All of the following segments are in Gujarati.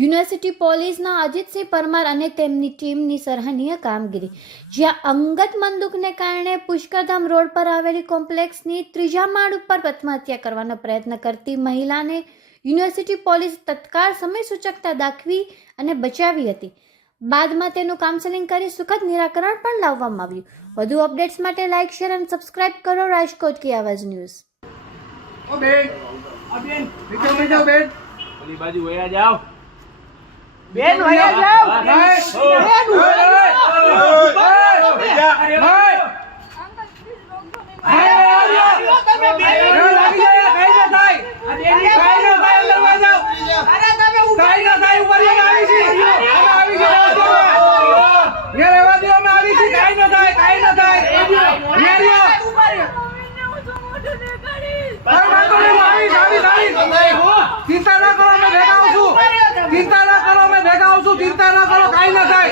યુનિવર્સિટી પોલીસના અજીતસિંહ પરમાર અને તેમની ટીમની સરાહનીય કામગીરી, જ્યાં અંગત બંદૂકને કારણે પુષ્કરધામ રોડ પર આવેલી કોમ્પ્લેક્સની ત્રીજા માળ ઉપર આત્મહત્યા કરવાનો પ્રયત્ન કરતી મહિલાને યુનિવર્સિટી પોલીસ તત્કાળ સમયસૂચકતા દાખવી અને બચાવી હતી. બાદમાં તેનું કાઉન્સેલિંગ કરી સુખદ નિરાકરણ પણ લાવવામાં આવ્યું. વધુ અપડેટ્સ માટે લાઇક, શેર અને સબસ્ક્રાઇબ કરો રાજકોટ की आवाज न्यूज़. ओ बेन, अबेन, नीचे जाओ बेन. ओली बाजू वया जाओ. बेन वया जाओ. बेन चिंता ना करो, मैं भेगा हूं. चिंता ना करो, मैं भेगा हूं. चिंता ना करो, काई ना થાય.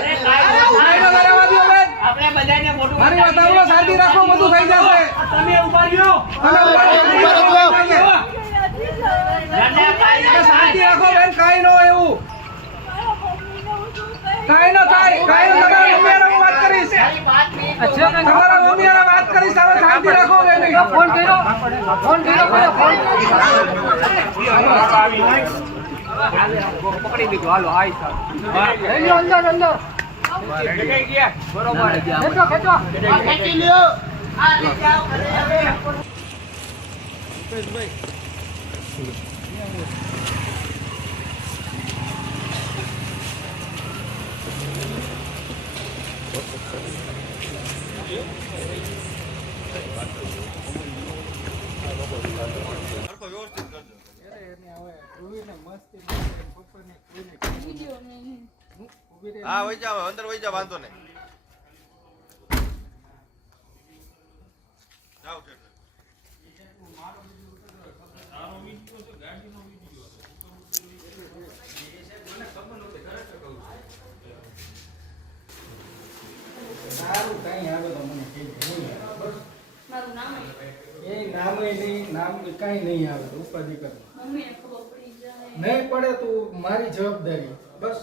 કાઈ ના થાય વાદી બેન. આપણે બધાને મોટું મારી વાત સાંભળો, શાંતિ રાખો, બધું થઈ જશે. તમે ઉભા રહ્યો. તમે ઉભા રહ્યો. શાંતિ રાખો બેન, કાઈ ન હોય એવું. કાઈ ન થાય, કાઈ ન થાય. મેં વાત કરીશ. અચ્છા, તમારા મમ્મી વાત કરીશ. હવે શાંતિ રાખો બેન. ફોન કર્યો. પકડી લીધો. હાલો આઈ સાહેબ. અંદર લગાઈ ગયા. બરોબર. ખેંચો. ખેંચી લ્યો. આ લે જાઓ. હા વઈ જાવ, અંદર વઈ જાવ, વાંધો નહીં. જાવ છે. સારું કઈ આવે તો મને કહેજો. મારું નામ એ નામ નહીં, નામ કઈ નહીં આવે તો ઉપાધિ કર. મમ્મીને ખબર પડી જાય નહીં પડે તું મારી જવાબદારી બસ.